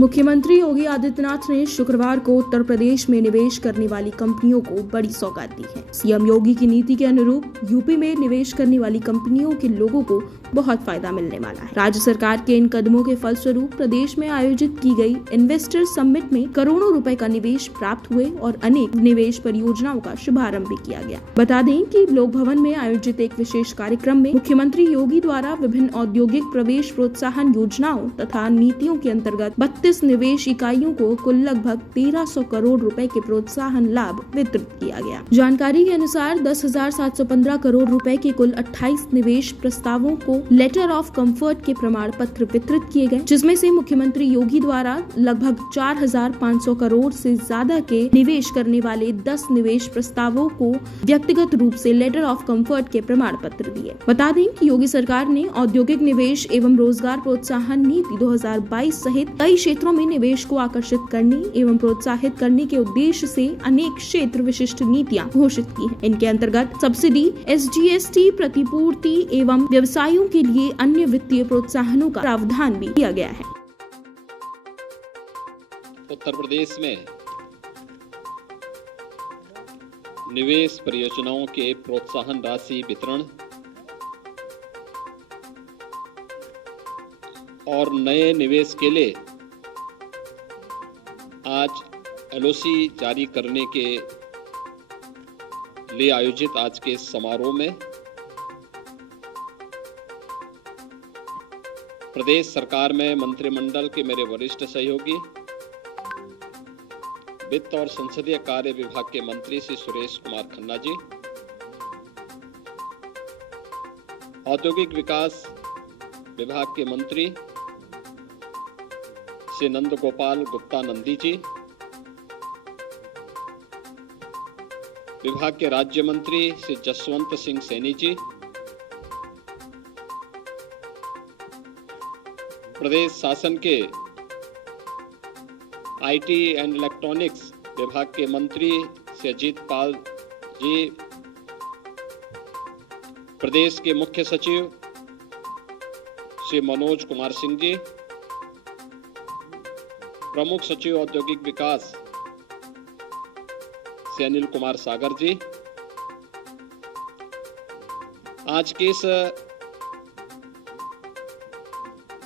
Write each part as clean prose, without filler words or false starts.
मुख्यमंत्री योगी आदित्यनाथ ने शुक्रवार को उत्तर प्रदेश में निवेश करने वाली कंपनियों को बड़ी सौगात दी है। सीएम योगी की नीति के अनुरूप यूपी में निवेश करने वाली कंपनियों के लोगों को बहुत फायदा मिलने वाला है। राज्य सरकार के इन कदमों के फलस्वरूप प्रदेश में आयोजित की गई इन्वेस्टर समिट में करोड़ों रुपए का निवेश प्राप्त हुए और अनेक निवेश परियोजनाओं का शुभारंभ भी किया गया। बता दें कि लोक भवन में आयोजित एक विशेष कार्यक्रम में मुख्यमंत्री योगी द्वारा विभिन्न औद्योगिक प्रवेश प्रोत्साहन योजनाओं तथा नीतियों के अंतर्गत 32 निवेश इकाइयों को कुल लगभग 1300 करोड़ रुपए के प्रोत्साहन लाभ वितरित किया गया। जानकारी के अनुसार 10,715 करोड़ रुपए के कुल 28 निवेश प्रस्तावों को लेटर ऑफ कंफर्ट के प्रमाण पत्र वितरित किए गए, जिसमें से मुख्यमंत्री योगी द्वारा लगभग 4,500 करोड़ से ज्यादा के निवेश करने वाले 10 निवेश प्रस्तावों को व्यक्तिगत रूप से लेटर ऑफ कंफर्ट के प्रमाण पत्र दिए। बता दें कि योगी सरकार ने औद्योगिक निवेश एवं रोजगार प्रोत्साहन नीति 2022 सहित कई क्षेत्रों में निवेश को आकर्षित करने एवं प्रोत्साहित करने के उद्देश्य से अनेक क्षेत्र विशिष्ट नीतियां घोषित की हैं। इनके अंतर्गत सब्सिडी, SGST प्रतिपूर्ति एवं व्यवसायों के लिए अन्य वित्तीय प्रोत्साहनों का प्रावधान भी किया गया है। उत्तर प्रदेश में निवेश परियोजनाओं के प्रोत्साहन राशि वितरण और नए निवेश के लिए आज LOC जारी करने के लिए आयोजित आज के समारोह में प्रदेश सरकार में मंत्रिमंडल के मेरे वरिष्ठ सहयोगी, वित्त और संसदीय कार्य विभाग के मंत्री श्री सुरेश कुमार खन्ना जी, औद्योगिक विकास विभाग के मंत्री श्री नंद गोपाल गुप्ता नंदी जी, विभाग के राज्य मंत्री श्री जसवंत सिंह सैनी जी, प्रदेश शासन के IT एंड इलेक्ट्रॉनिक्स विभाग के मंत्री श्री अजीत पाल जी, प्रदेश के मुख्य सचिव श्री मनोज कुमार सिंह जी, प्रमुख सचिव औद्योगिक विकास श्री अनिल कुमार सागर जी, आज के इस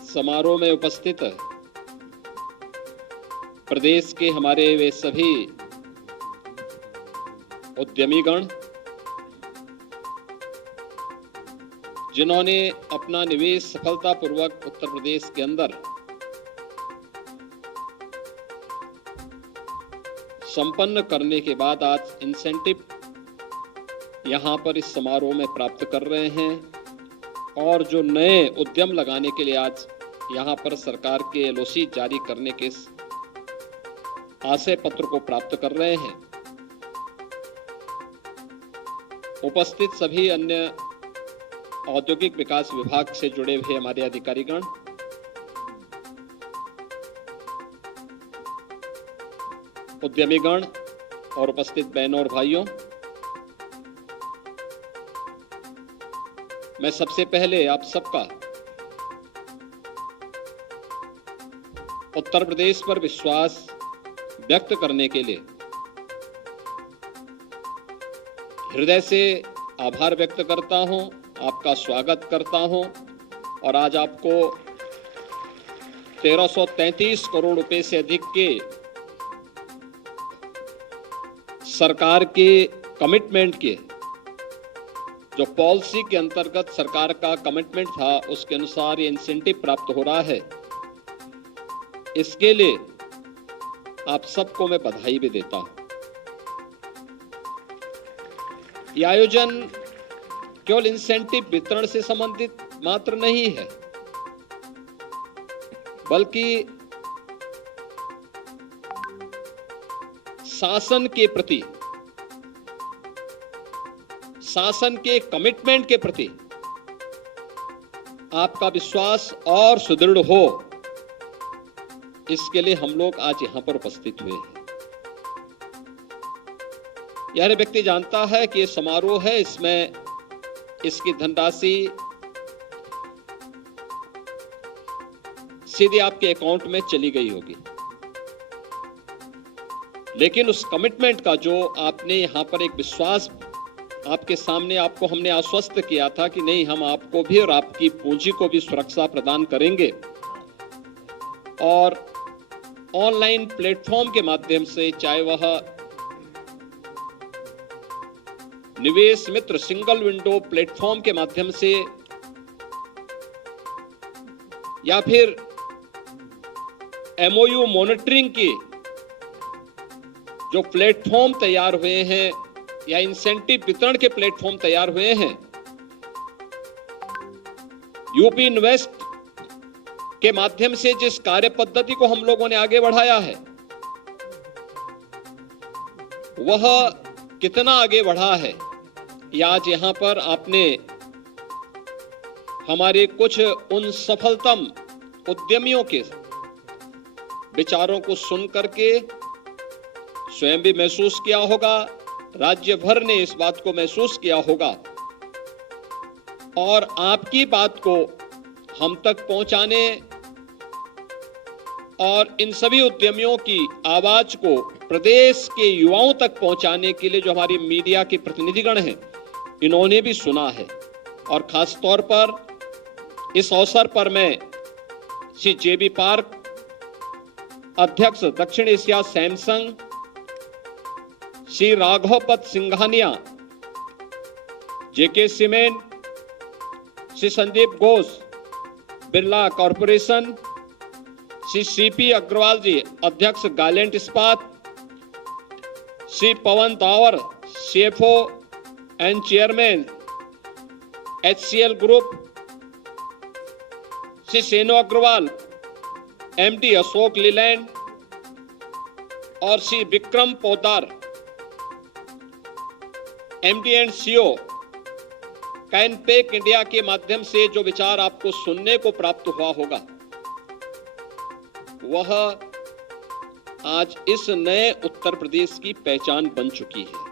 समारोह में उपस्थित प्रदेश के हमारे वे सभी उद्यमीगण जिन्होंने अपना निवेश सफलतापूर्वक उत्तर प्रदेश के अंदर संपन्न करने के बाद आज इंसेंटिव यहां पर इस समारोह में प्राप्त कर रहे हैं और जो नए उद्यम लगाने के लिए आज यहां पर सरकार के LOC जारी करने के आशय पत्र को प्राप्त कर रहे हैं। उपस्थित सभी अन्य औद्योगिक विकास विभाग से जुड़े हुए हमारे अधिकारीगण, उद्यमीगण और उपस्थित बहनों और भाइयों, मैं सबसे पहले आप सबका उत्तर प्रदेश पर विश्वास व्यक्त करने के लिए हृदय से आभार व्यक्त करता हूं, आपका स्वागत करता हूं और आज आपको 1333 करोड़ रुपए से अधिक के सरकार के कमिटमेंट के जो पॉलिसी के अंतर्गत सरकार का कमिटमेंट था उसके अनुसार ये इंसेंटिव प्राप्त हो रहा है। इसके लिए आप सबको मैं बधाई भी देता हूं। यह आयोजन केवल इंसेंटिव वितरण से संबंधित मात्र नहीं है, बल्कि शासन के प्रति, शासन के कमिटमेंट के प्रति आपका विश्वास और सुदृढ़ हो, इसके लिए हम लोग आज यहां पर उपस्थित हुए हैं। यह व्यक्ति जानता है कि यह समारोह है, इसमें इसकी धनराशि सीधे आपके अकाउंट में चली गई होगी। लेकिन उस कमिटमेंट का जो आपने यहां पर एक विश्वास आपके सामने आपको हमने आश्वस्त किया था कि नहीं, हम आपको भी और आपकी पूंजी को भी सुरक्षा प्रदान करेंगे और ऑनलाइन प्लेटफॉर्म के माध्यम से, चाहे वह निवेश मित्र सिंगल विंडो प्लेटफॉर्म के माध्यम से या फिर एमओयू मॉनिटरिंग की जो प्लेटफॉर्म तैयार हुए हैं या इंसेंटिव वितरण के प्लेटफॉर्म तैयार हुए हैं, यूपी इन्वेस्ट के माध्यम से जिस कार्य पद्धति को हम लोगों ने आगे बढ़ाया है, वह कितना आगे बढ़ा है, ये आज यहां पर आपने हमारे कुछ उन सफलतम उद्यमियों के विचारों को सुन करके स्वयं भी महसूस किया होगा, राज्य भर ने इस बात को महसूस किया होगा और आपकी बात को हम तक पहुंचाने और इन सभी उद्यमियों की आवाज को प्रदेश के युवाओं तक पहुंचाने के लिए जो हमारी मीडिया के प्रतिनिधिगण हैं, इन्होंने भी सुना है। और खास तौर पर इस अवसर पर मैं श्री जेबी पार्क अध्यक्ष दक्षिण Asia Samsung, Shri Raghavpat Singhania JK Cement, Shri Sandeep Ghosh Birla Corporation, Shri CP Agarwal ji अध्यक्ष Gallantt Ispat, Shri Pawan Davar CFO and chairman HCL group, Shri Seno Agarwal MD Ashok Leyland और Shri Vikram Podar MD and CEO Canpack India के माध्यम से जो विचार आपको सुनने को प्राप्त हुआ होगा, वह आज इस नए उत्तर प्रदेश की पहचान बन चुकी है।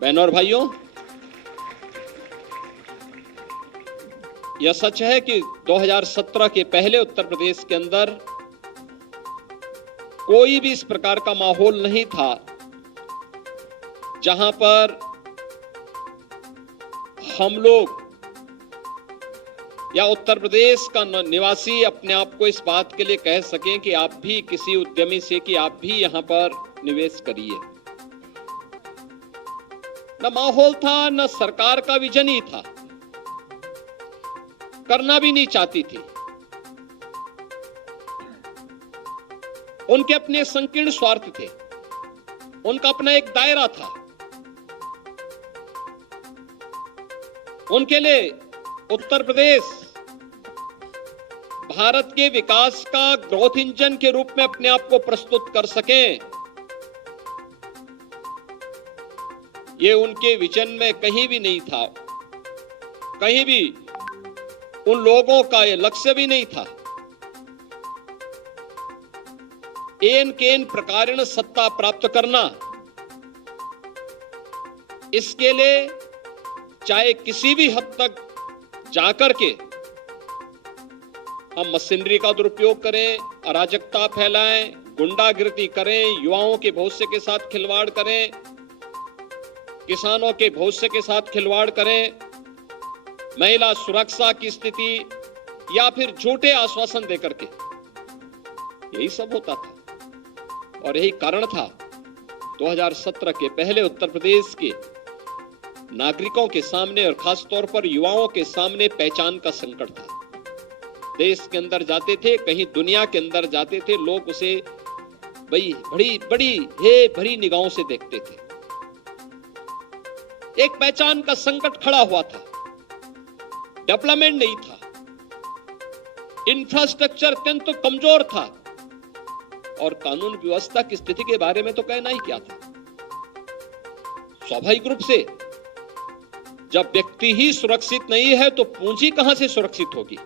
बहनों और भाइयों, यह सच है कि 2017 के पहले उत्तर प्रदेश के अंदर कोई भी इस प्रकार का माहौल नहीं था जहां पर हम लोग या उत्तर प्रदेश का निवासी अपने आप को इस बात के लिए कह सकें कि आप भी किसी उद्यमी से कि आप भी यहां पर निवेश करिए। न माहौल था, न सरकार का विजन ही था, करना भी नहीं चाहती थी। उनके अपने संकीर्ण स्वार्थ थे, उनका अपना एक दायरा था। उनके लिए उत्तर प्रदेश भारत के विकास का ग्रोथ इंजन के रूप में अपने आप को प्रस्तुत कर सके, ये उनके विजन में कहीं भी नहीं था। कहीं भी उन लोगों का ये लक्ष्य भी नहीं था। एन केन प्रकारेण सत्ता प्राप्त करना, इसके लिए चाहे किसी भी हद तक जाकर के हम मशीनरी का दुरुपयोग करें, अराजकता फैलाएं, गुंडागिरी करें, युवाओं के भविष्य के साथ खिलवाड़ करें, किसानों के भविष्य के साथ खिलवाड़ करें, महिला सुरक्षा की स्थिति या फिर झूठे आश्वासन देकर के, यही सब होता था। और यही कारण था 2017 के पहले उत्तर प्रदेश के नागरिकों के सामने और खास तौर पर युवाओं के सामने पहचान का संकट था। देश के अंदर जाते थे, कहीं दुनिया के अंदर जाते थे, लोग उसे बड़ी भरी निगाहों से देखते थे। एक पहचान का संकट खड़ा हुआ था, डेवलपमेंट नहीं था, इंफ्रास्ट्रक्चर अत्यंत कमजोर था और कानून व्यवस्था की स्थिति के बारे में तो कहना ही क्या था। स्वाभाविक रूप से जब व्यक्ति ही सुरक्षित नहीं है तो पूंजी कहां से सुरक्षित होगी।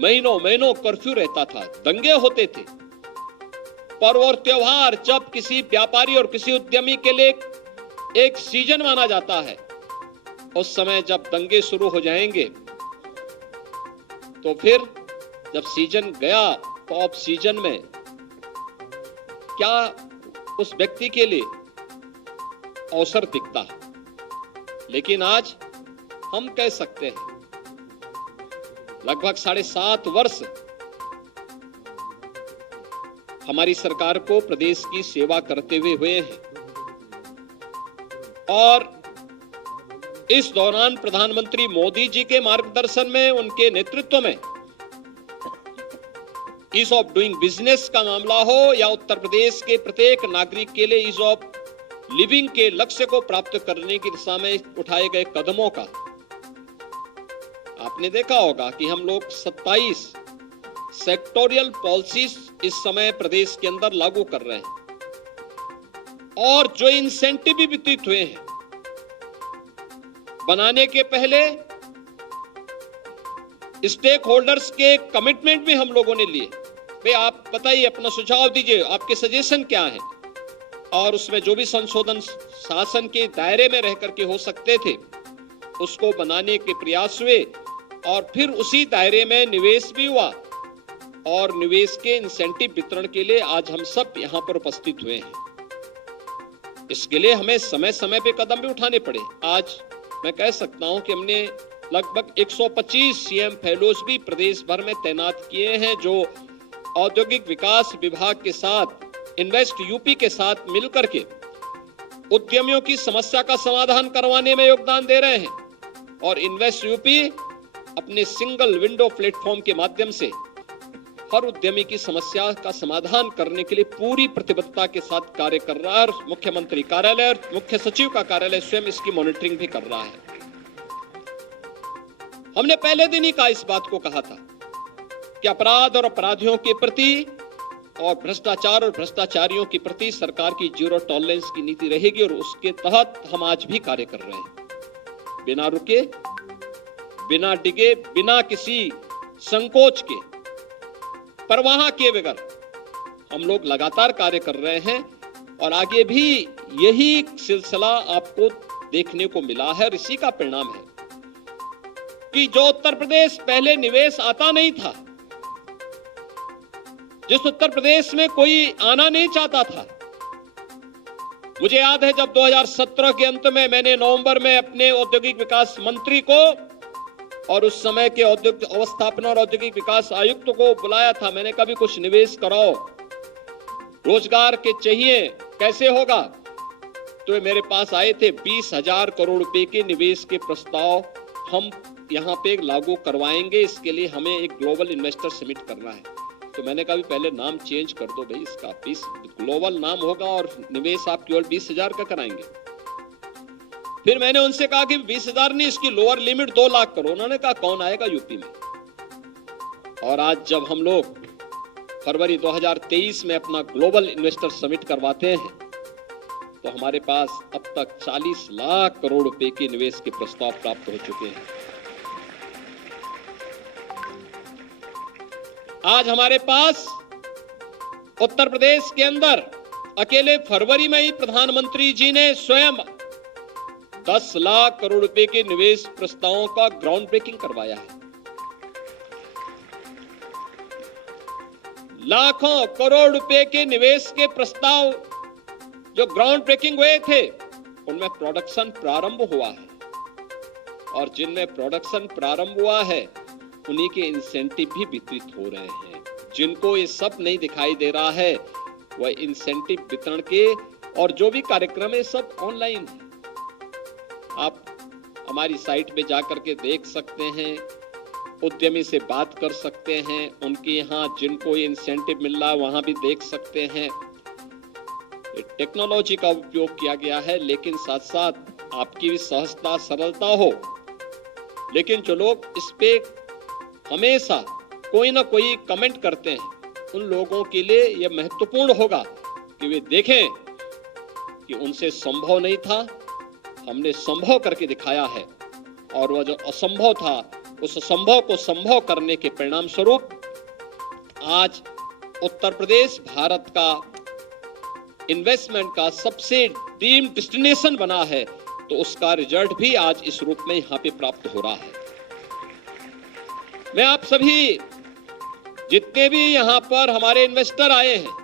महीनों कर्फ्यू रहता था, दंगे होते थे, पर्व और त्योहार जब किसी व्यापारी और किसी उद्यमी के लिए एक सीजन माना जाता है, उस समय जब दंगे शुरू हो जाएंगे तो फिर जब सीजन गया तो ऑफ सीजन में क्या उस व्यक्ति के लिए अवसर दिखता है। लेकिन आज हम कह सकते हैं लगभग 7.5 वर्ष हमारी सरकार को प्रदेश की सेवा करते हुए हैं और इस दौरान प्रधानमंत्री मोदी जी के मार्गदर्शन में, उनके नेतृत्व में ईज ऑफ डूइंग बिजनेस का मामला हो या उत्तर प्रदेश के प्रत्येक नागरिक के लिए ईज ऑफ लिविंग के लक्ष्य को प्राप्त करने की दिशा में उठाए गए कदमों का आपने देखा होगा कि हम लोग 27 सेक्टोरियल पॉलिसीज इस समय प्रदेश के अंदर लागू कर रहे हैं और जो इंसेंटिव भी वितरित हुए हैं बनाने के पहले स्टेक होल्डर्स के कमिटमेंट भी हम लोगों ने लिए। भाई आप बताइए, अपना सुझाव दीजिए, आपके सजेशन क्या है, और उसमें जो भी संशोधन शासन के दायरे में रह करके हो सकते थे उसको बनाने के प्रयास हुए और फिर उसी दायरे में निवेश भी हुआ और निवेश के इंसेंटिव वितरण के लिए आज हम सब यहां पर उपस्थित हुए हैं। इसके लिए हमें समय समय पे कदम भी उठाने पड़े। आज मैं कह सकता हूं कि हमने लगभग 125 सीएम फेलोज भी प्रदेश भर में तैनात किए हैं जो औद्योगिक विकास विभाग के साथ, इन्वेस्ट यूपी के साथ मिलकर के उद्यमियों की समस्या का समाधान करवाने में योगदान दे रहे हैं और इन्वेस्ट यूपी अपने सिंगल विंडो प्लेटफॉर्म के माध्यम से हर उद्यमी की समस्या का समाधान करने के लिए पूरी प्रतिबद्धता के साथ कार्य कर रहा है और मुख्यमंत्री कार्यालय और मुख्य सचिव का कार्यालय स्वयं इसकी मॉनिटरिंग भी कर रहा है। हमने पहले दिन ही का इस बात को कहा था कि अपराध और अपराधियों के प्रति और भ्रष्टाचार और भ्रष्टाचारियों के प्रति सरकार की जीरो टॉलरेंस की नीति रहेगी और उसके तहत हम आज भी कार्य कर रहे हैं। बिना रुके, बिना डिगे, बिना किसी संकोच के, परवाह किए बगैर हम लोग लगातार कार्य कर रहे हैं और आगे भी यही सिलसिला आपको देखने को मिला है और इसी का परिणाम है कि जो उत्तर प्रदेश पहले निवेश आता नहीं था, जिस उत्तर प्रदेश में कोई आना नहीं चाहता था, मुझे याद है जब 2017 के अंत में मैंने नवंबर में अपने औद्योगिक विकास मंत्री को और उस समय के औद्योगिक अवस्थापना और औद्योगिक विकास आयुक्त को बुलाया था। मैंने कहा भी कुछ निवेश कराओ, रोजगार के चाहिए, कैसे होगा? तो मेरे पास आए थे 20,000 करोड़ रुपए के निवेश के प्रस्ताव हम यहाँ पे लागू करवाएंगे, इसके लिए हमें एक ग्लोबल इन्वेस्टर समिट करना है। तो मैंने कहा भी पहले नाम चेंज कर दो भाई, इसका 20 ग्लोबल नाम होगा और निवेश आप केवल 20,000 का कराएंगे। फिर मैंने उनसे कहा कि 20,000 नहीं, इसकी लोअर लिमिट 2 लाख करो। उन्होंने कहा कौन आएगा यूपी में। और आज जब हम लोग फरवरी 2023 में अपना ग्लोबल इन्वेस्टर समिट करवाते हैं तो हमारे पास अब तक 40 लाख करोड़ रुपए के निवेश के प्रस्ताव प्राप्त हो चुके हैं। आज हमारे पास उत्तर प्रदेश के अंदर अकेले फरवरी में ही प्रधानमंत्री जी ने स्वयं 10 लाख करोड़ रुपए के निवेश प्रस्तावों का ग्राउंड ब्रेकिंग करवाया है। लाखों करोड़ रुपए के निवेश के प्रस्ताव जो ग्राउंड ब्रेकिंग हुए थे उनमें प्रोडक्शन प्रारंभ हुआ है और जिनमें प्रोडक्शन प्रारंभ हुआ है उन्हीं के इंसेंटिव भी वितरित हो रहे हैं। जिनको ये सब नहीं दिखाई दे रहा है वह इंसेंटिव वितरण के और जो भी कार्यक्रम है सब ऑनलाइन है। आप हमारी साइट पे जाकर के देख सकते हैं, उद्यमी से बात कर सकते हैं, उनके यहाँ जिनको ये इंसेंटिव मिल रहा है वहां भी देख सकते हैं। टेक्नोलॉजी का उपयोग किया गया है लेकिन साथ साथ आपकी भी सहजता सरलता हो। लेकिन जो लोग इस पे हमेशा कोई ना कोई कमेंट करते हैं उन लोगों के लिए यह महत्वपूर्ण होगा कि वे देखें कि उनसे संभव नहीं था, हमने संभव करके दिखाया है और वह जो असंभव था उस असंभव को संभव करने के परिणाम स्वरूप आज उत्तर प्रदेश भारत का इन्वेस्टमेंट का सबसे ड्रीम डेस्टिनेशन बना है। तो उसका रिजल्ट भी आज इस रूप में यहाँ पे प्राप्त हो रहा है। मैं आप सभी जितने भी यहां पर हमारे इन्वेस्टर आए हैं,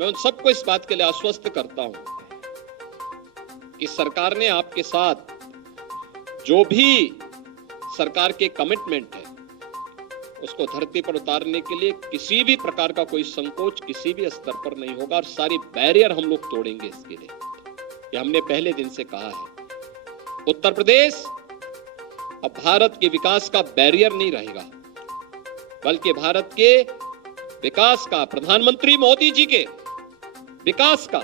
मैं उन सबको इस बात के लिए आश्वस्त करता हूं कि सरकार ने आपके साथ जो भी सरकार के कमिटमेंट है उसको धरती पर उतारने के लिए किसी भी प्रकार का कोई संकोच किसी भी स्तर पर नहीं होगा और सारी बैरियर हम लोग तोड़ेंगे इसके लिए। ये हमने पहले दिन से कहा है। उत्तर प्रदेश अब भारत के विकास का बैरियर नहीं रहेगा, बल्कि भारत के विकास का, प्रधानमंत्री मोदी जी के विकास का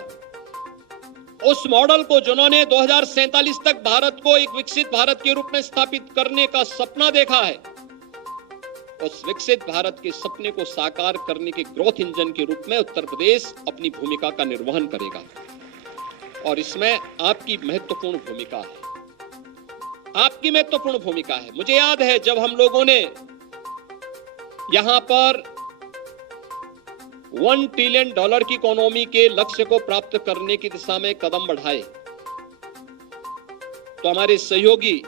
उस मॉडल को जिन्होंने 2047 तक भारत को एक विकसित भारत के रूप में स्थापित करने का सपना देखा है, उस विकसित भारत के सपने को साकार करने के ग्रोथ इंजन के रूप में उत्तर प्रदेश अपनी भूमिका का निर्वहन करेगा और इसमें आपकी महत्वपूर्ण भूमिका है। आपकी महत्वपूर्ण भूमिका है। मुझे याद है जब हम लोगों ने यहां पर $1 ट्रिलियन की इकोनॉमी के लक्ष्य को प्राप्त करने की दिशा में कदम बढ़ाए, तो हमारे सहयोगी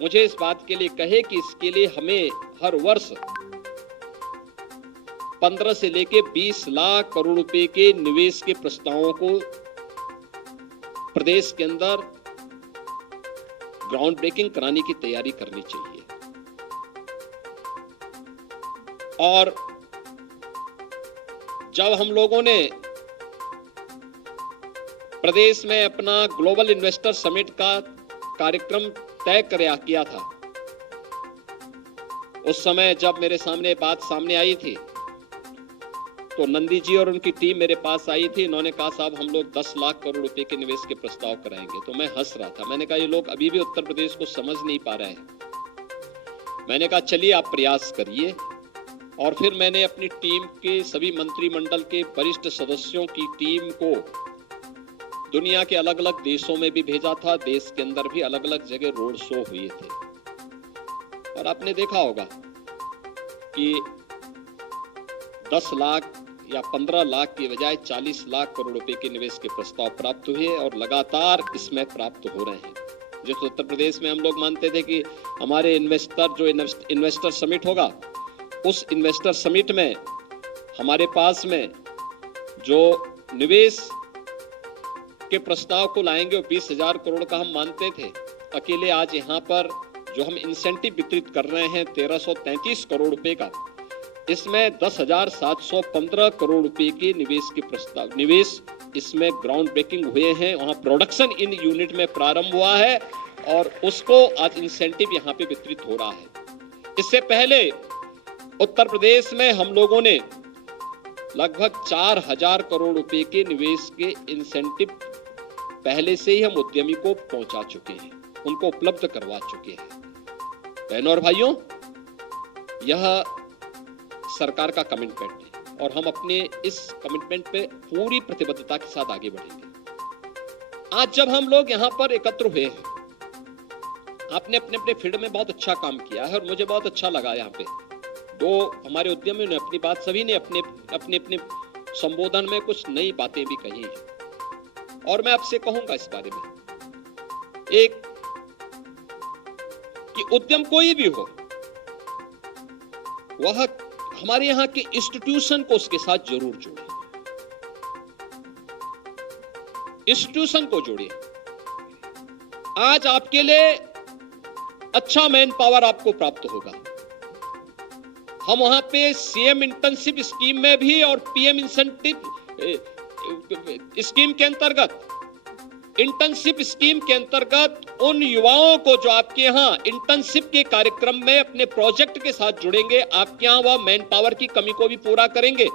मुझे इस बात के लिए कहे कि इसके लिए हमें हर वर्ष 15 से लेके 20 लाख करोड़ रुपए के निवेश के प्रस्तावों को प्रदेश के अंदर ग्राउंड ब्रेकिंग कराने की तैयारी करनी चाहिए। और जब हम लोगों ने प्रदेश में अपना ग्लोबल इन्वेस्टर समिट का कार्यक्रम तय किया था, उस समय जब मेरे सामने बात सामने आई थी तो नंदी जी और उनकी टीम मेरे पास आई थी। इन्होंने कहा साहब हम लोग 10 लाख करोड़ रुपए के निवेश के प्रस्ताव कराएंगे। तो मैं हंस रहा था। मैंने कहा ये लोग अभी भी उत्तर प्रदेश को समझ नहीं पा रहे हैं। मैंने कहा चलिए आप प्रयास करिए। और फिर मैंने अपनी टीम के सभी मंत्रिमंडल के वरिष्ठ सदस्यों की टीम को दुनिया के अलग अलग देशों में भी भेजा था। देश के अंदर भी अलग अलग जगह रोड शो हुए थे और आपने देखा होगा कि 10 लाख या 15 लाख की बजाय 40 लाख करोड़ रुपए के निवेश के प्रस्ताव प्राप्त हुए और लगातार इसमें प्राप्त हो रहे हैं। जिस उत्तर प्रदेश में हम लोग मानते थे कि हमारे इन्वेस्टर समिट होगा, उस इन्वेस्टर समिट में हमारे पास में जो निवेश के प्रस्ताव को लाएंगे वो 20,000 करोड़ का हम मानते थे। अकेले आज यहाँ पर जो हम इंसेंटिव वितरित कर रहे हैं 1333 करोड़ रुपए का, इसमें 10,715 करोड़ रुपए के निवेश इसमें ग्राउंड ब्रेकिंग हुए हैं। वहां प्रोडक्शन इन यूनिट में प्रारंभ हुआ है और उसको आज इंसेंटिव यहाँ पे वितरित हो रहा है। इससे पहले उत्तर प्रदेश में हम लोगों ने लगभग 4,000 करोड़ रुपए के निवेश के इंसेंटिव पहले से ही हम उद्यमी को पहुंचा चुके हैं, उनको उपलब्ध करवा चुके हैं। बहनों और भाइयों, यह सरकार का कमिटमेंट है और हम अपने इस कमिटमेंट पे पूरी प्रतिबद्धता के साथ आगे बढ़ेंगे। आज जब हम लोग यहाँ पर एकत्र हुए हैं, आपने अपने अपने फील्ड में बहुत अच्छा काम किया है और मुझे बहुत अच्छा लगा। यहाँ पे दो हमारे उद्यमियों ने अपनी बात, सभी ने अपने अपने संबोधन में कुछ नई बातें भी कही हैं और मैं आपसे कहूंगा इस बारे में एक कि उद्यम कोई भी हो, वह हमारे यहां के इंस्टीट्यूशन को उसके साथ जरूर जोड़े, इंस्टीट्यूशन को जोड़िए। आज आपके लिए अच्छा मैन पावर आपको प्राप्त होगा। हम वहां पे सीएम इंटर्नशिप स्कीम में भी और पीएम इंसेंटिव स्कीम के अंतर्गत, इंटर्नशिप स्कीम के अंतर्गत उन युवाओं को जो आपके यहाँ इंटर्नशिप के कार्यक्रम में अपने प्रोजेक्ट के साथ जुड़ेंगे, आपके यहाँ वह मैन पावर की कमी को भी पूरा करेंगे,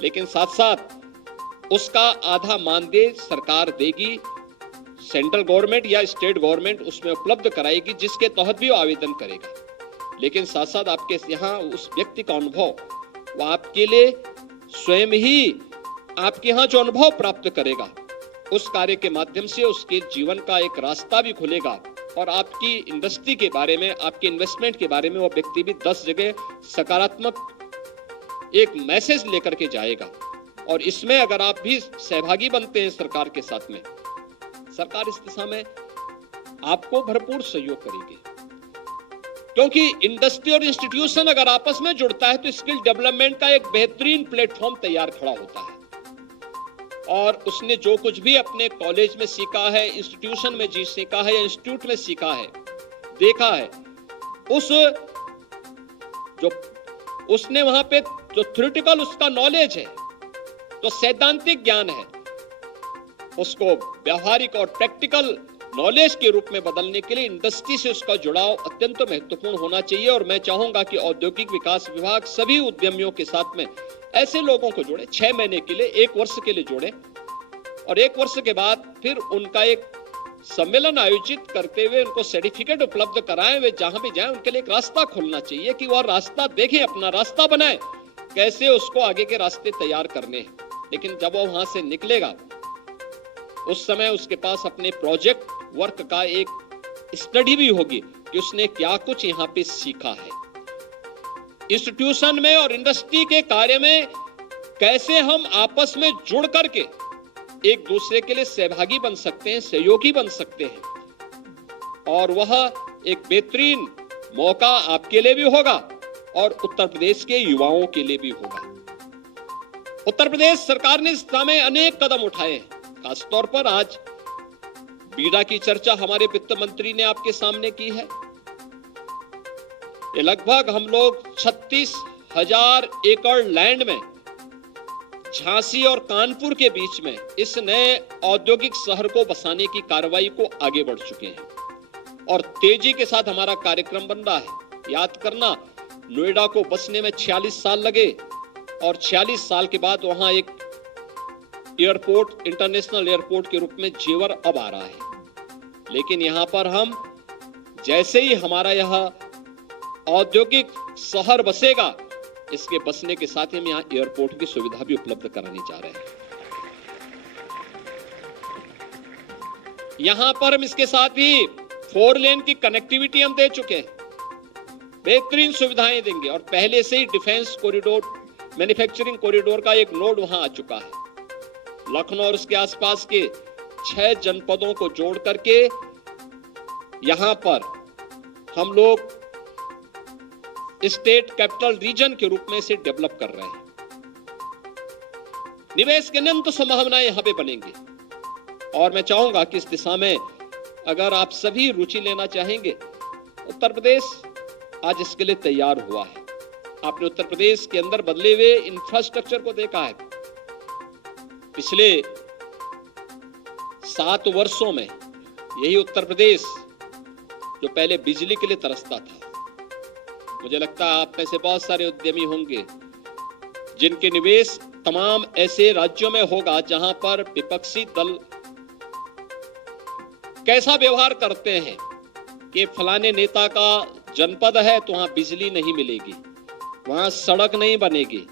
लेकिन साथ साथ उसका आधा मानदेय सरकार देगी, सेंट्रल गवर्नमेंट या स्टेट गवर्नमेंट उसमें उपलब्ध कराएगी, जिसके तहत भी वो आवेदन करेगा। लेकिन साथ साथ आपके यहाँ उस व्यक्ति का अनुभव, वो आपके लिए स्वयं ही आपके यहाँ जो अनुभव प्राप्त करेगा, उस कार्य के माध्यम से उसके जीवन का एक रास्ता भी खुलेगा और आपकी इंडस्ट्री के बारे में, आपके इन्वेस्टमेंट के बारे में वो व्यक्ति भी 10 जगह सकारात्मक एक मैसेज लेकर के जाएगा। और इसमें अगर आप भी सहभागी बनते हैं सरकार के साथ में, सरकार इस दिशा में आपको भरपूर सहयोग करेगी। क्योंकि इंडस्ट्री और इंस्टीट्यूशन अगर आपस में जुड़ता है तो स्किल डेवलपमेंट का एक बेहतरीन प्लेटफॉर्म तैयार खड़ा होता है। और उसने जो कुछ भी अपने कॉलेज में सीखा है, इंस्टीट्यूशन में जी सीखा है या इंस्टीट्यूट में सीखा है, देखा है, उसने वहां पे जो थ्योरेटिकल उसका नॉलेज है, जो सैद्धांतिक ज्ञान है, उसको व्यावहारिक और प्रैक्टिकल नॉलेज के रूप में बदलने के लिए इंडस्ट्री से उसका जुड़ाव अत्यंत महत्वपूर्ण होना चाहिए। और मैं चाहूंगा कि औद्योगिक विकास विभाग सभी उद्यमियों के साथ में ऐसे लोगों को जोड़े, 6 महीने के लिए, 1 वर्ष के लिए जोड़े, और 1 वर्ष के बाद फिर उनका एक सम्मेलन आयोजित करते हुए उनको सर्टिफिकेट उपलब्ध कराएं। वे जहां भी जाएं उनके लिए एक रास्ता खोलना चाहिए कि वह रास्ता देखें, अपना रास्ता बनाए, कैसे उसको आगे के रास्ते तैयार करने हैं। लेकिन जब वो वहां से निकलेगा उस समय उसके पास अपने प्रोजेक्ट वर्क का एक स्टडी भी होगी कि उसने क्या कुछ यहाँ पे सीखा है। इंस्टीट्यूशन में और इंडस्ट्री के कार्य में कैसे हम आपस में जुड़ करके एक दूसरे के लिए सहभागी बन सकते हैं, सहयोगी बन सकते हैं। और वह एक बेहतरीन मौका आपके लिए भी होगा और उत्तर प्रदेश के युवाओं के लिए भी होगा। उत्तर प्रदेश सरकार ने इस दिशा में अनेक कदम उठाए हैं। खासतौर पर आज बीडा की चर्चा हमारे वित्त मंत्री ने आपके सामने की है। ये लगभग हम लोग 36,000 एकड़ लैंड में झांसी और कानपुर के बीच में इस नए औद्योगिक शहर को बसाने की कार्रवाई को आगे बढ़ चुके हैं और तेजी के साथ हमारा कार्यक्रम बन रहा है। याद करना, नोएडा को बसने में 46 साल लगे और 46 साल के बाद वहां एक एयरपोर्ट, इंटरनेशनल एयरपोर्ट के रूप में जेवर अब आ रहा है। लेकिन यहां पर हम जैसे ही हमारा यह औद्योगिक शहर बसेगा, इसके बसने के साथ ही हम यहां एयरपोर्ट की सुविधा भी उपलब्ध कराने जा रहे हैं। यहां पर हम इसके साथ ही 4 लेन की कनेक्टिविटी हम दे चुके हैं, बेहतरीन सुविधाएं देंगे। और पहले से ही डिफेंस कॉरिडोर, मैन्युफैक्चरिंग कॉरिडोर का एक नोड वहां आ चुका है। लखनऊ और उसके आसपास के 6 जनपदों को जोड़ करके यहां पर हम लोग स्टेट कैपिटल रीजन के रूप में इसे डेवलप कर रहे हैं। निवेश की अनंत संभावनाएं यहां पे बनेंगी और मैं चाहूंगा कि इस दिशा में अगर आप सभी रुचि लेना चाहेंगे, उत्तर प्रदेश आज इसके लिए तैयार हुआ है। आपने उत्तर प्रदेश के अंदर बदले हुए इंफ्रास्ट्रक्चर को देखा है। पिछले 7 वर्षों में यही उत्तर प्रदेश जो पहले बिजली के लिए तरसता था, मुझे लगता है आप में से बहुत सारे उद्यमी होंगे जिनके निवेश तमाम ऐसे राज्यों में होगा जहां पर विपक्षी दल कैसा व्यवहार करते हैं कि फलाने नेता का जनपद है तो वहां बिजली नहीं मिलेगी, वहां सड़क नहीं बनेगी,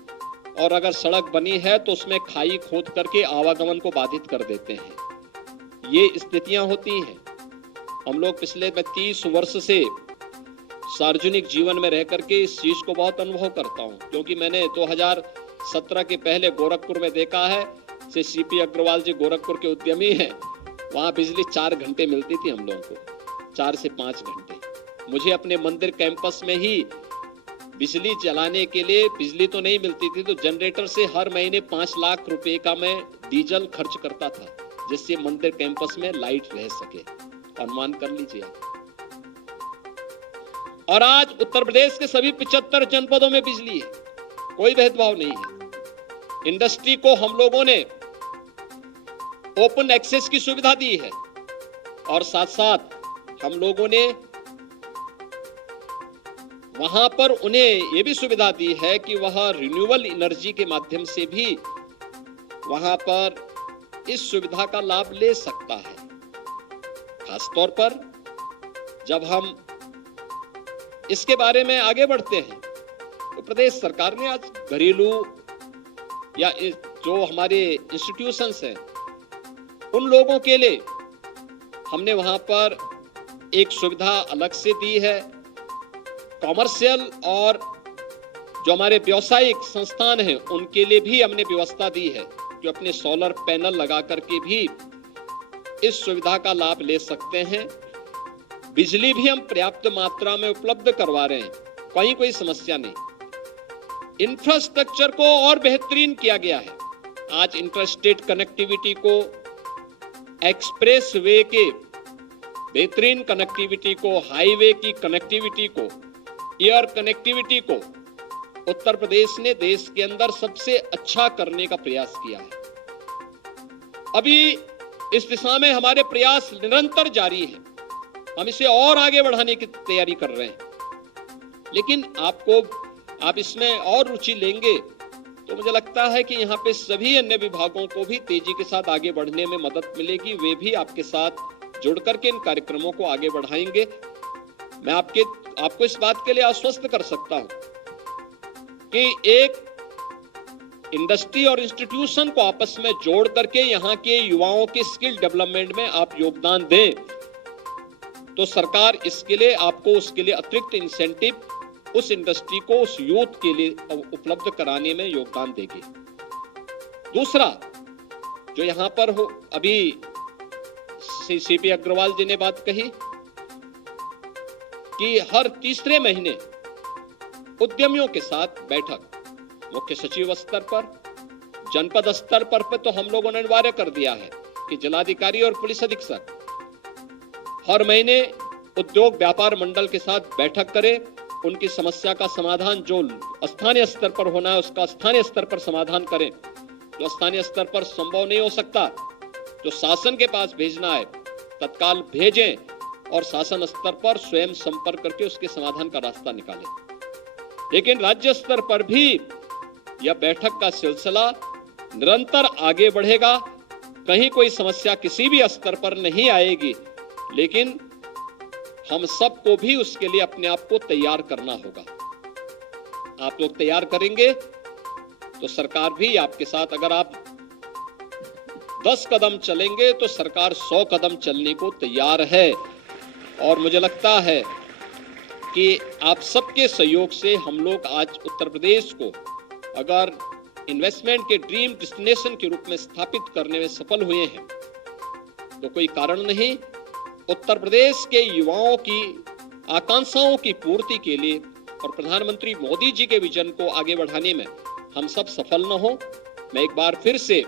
और अगर सड़क बनी है तो उसमें खाई खोद करके आवागमन को बाधित कर देते हैं। ये स्थितियां होती हैं। हम लोग पिछले 30 वर्ष से सार्वजनिक जीवन में रह करके इस चीज को बहुत अनुभव करता हूं, क्योंकि मैंने 2017 के पहले गोरखपुर में देखा है। से सीपी अग्रवाल जी गोरखपुर के उद्यमी हैं, वहां बिजली 4 घंटे मिलती थी हम लोगों को, 4 से 5 घंटे। मुझे अपने मंदिर कैंपस में ही बिजली चलाने के लिए बिजली तो नहीं मिलती थी, तो जनरेटर से हर महीने 5 लाख रुपए का मैं डीजल खर्च करता था, जिससे मंदिर कैंपस में लाइट रह सके। अनुमान कर लीजिए आप। और आज उत्तर प्रदेश के सभी 75 जनपदों में बिजली है, कोई भेदभाव नहीं है। इंडस्ट्री को हम लोगों ने ओपन एक्सेस की सुविधा दी है और साथ साथ हम लोगों ने वहां पर उन्हें यह भी सुविधा दी है कि वह रिन्यूएबल एनर्जी के माध्यम से भी वहां पर इस सुविधा का लाभ ले सकता है। खासतौर पर जब हम इसके बारे में आगे बढ़ते हैं तो प्रदेश सरकार ने आज घरेलू या जो हमारे इंस्टीट्यूशंस हैं उन लोगों के लिए हमने वहां पर एक सुविधा अलग से दी है। कॉमर्शियल और जो हमारे व्यावसायिक संस्थान हैं उनके लिए भी हमने व्यवस्था दी है, जो अपने सोलर पैनल लगा करके भी इस सुविधा का लाभ ले सकते हैं। बिजली भी हम पर्याप्त मात्रा में उपलब्ध करवा रहे हैं, कहीं कोई समस्या नहीं। इंफ्रास्ट्रक्चर को और बेहतरीन किया गया है। आज इंटरस्टेट कनेक्टिविटी को, एक्सप्रेस वे के बेहतरीन कनेक्टिविटी को, हाईवे की कनेक्टिविटी को, एयर कनेक्टिविटी को उत्तर प्रदेश ने देश के अंदर सबसे अच्छा करने का प्रयास किया है। अभी इस दिशा में हमारे प्रयास निरंतर जारी है। हम इसे और आगे बढ़ाने की तैयारी कर रहे हैं। लेकिन आप इसमें और रुचि लेंगे तो मुझे लगता है कि यहाँ पे सभी अन्य विभागों को भी तेजी के साथ आगे बढ़ने में मदद मिलेगी। वे भी आपके साथ जुड़ करके इन कार्यक्रमों को आगे बढ़ाएंगे। मैं आपको इस बात के लिए आश्वस्त कर सकता हूं कि एक इंडस्ट्री और इंस्टीट्यूशन को आपस में जोड़ करके यहाँ के युवाओं के स्किल डेवलपमेंट में आप योगदान दें तो सरकार इसके लिए आपको उसके लिए अतिरिक्त इंसेंटिव उस इंडस्ट्री को, उस यूथ के लिए उपलब्ध कराने में योगदान देगी। दूसरा जो यहां पर हो, अभी सीपी अग्रवाल जी ने बात कही कि हर तीसरे महीने उद्यमियों के साथ बैठक, मुख्य सचिव स्तर पर, जनपद स्तर पर तो हम लोगों ने अनिवार्य कर दिया है कि जिलाधिकारी और पुलिस अधीक्षक हर महीने उद्योग व्यापार मंडल के साथ बैठक करें, उनकी समस्या का समाधान जो स्थानीय स्तर पर होना है उसका स्थानीय स्तर पर समाधान करें। जो स्थानीय स्तर पर संभव नहीं हो सकता, जो शासन के पास भेजना है तत्काल भेजें और शासन स्तर पर स्वयं संपर्क करके उसके समाधान का रास्ता निकालें। लेकिन राज्य स्तर पर भी यह बैठक का सिलसिला निरंतर आगे बढ़ेगा। कहीं कोई समस्या किसी भी स्तर पर नहीं आएगी, लेकिन हम सबको भी उसके लिए अपने आप को तैयार करना होगा। आप लोग तैयार करेंगे तो सरकार भी आपके साथ, अगर आप 10 कदम चलेंगे तो सरकार 100 कदम चलने को तैयार है। और मुझे लगता है कि आप सबके सहयोग से हम लोग आज उत्तर प्रदेश को अगर इन्वेस्टमेंट के ड्रीम डेस्टिनेशन के रूप में स्थापित करने में सफल हुए हैं तो कोई कारण नहीं उत्तर प्रदेश के युवाओं की आकांक्षाओं की पूर्ति के लिए और प्रधानमंत्री मोदी जी के विजन को आगे बढ़ाने में हम सब सफल न हो। मैं एक बार फिर से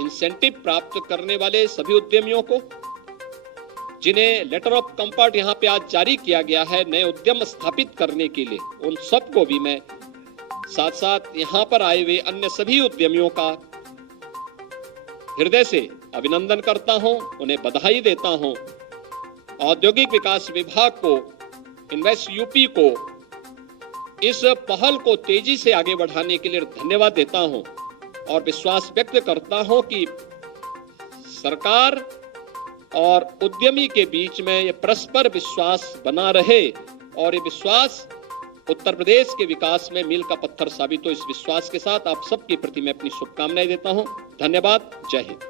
इंसेंटिव प्राप्त करने वाले सभी उद्यमियों को, जिन्हें लेटर ऑफ कंफर्ट यहाँ पे आज जारी किया गया है नए उद्यम स्थापित करने के लिए, उन सबको भी मैं साथ साथ यहाँ पर आए हुए अन्य सभी उद्यमियों का हृदय से अभिनंदन करता हूं, उन्हें बधाई देता हूं। औद्योगिक विकास विभाग को, इन्वेस्ट यूपी को इस पहल को तेजी से आगे बढ़ाने के लिए धन्यवाद देता हूं और विश्वास व्यक्त करता हूं कि सरकार और उद्यमी के बीच में यह परस्पर विश्वास बना रहे और ये विश्वास उत्तर प्रदेश के विकास में मील का पत्थर साबित हो। इस विश्वास के साथ आप सबके प्रति मैं अपनी शुभकामनाएं देता हूं। धन्यवाद। जय हिंद।